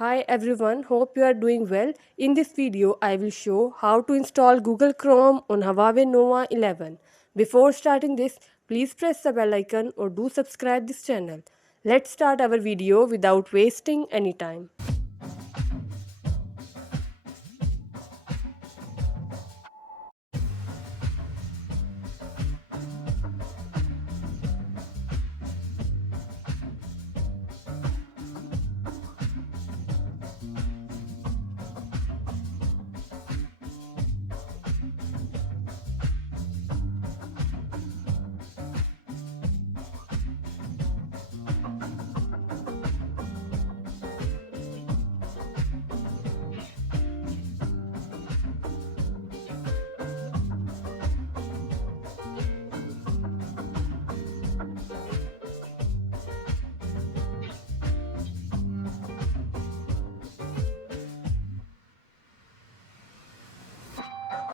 Hi everyone, hope you are doing well. In this video, I will show how to install Google Chrome on Huawei Nova 11. Before starting this, please press the bell icon or do subscribe this channel. Let's start our video without wasting any time.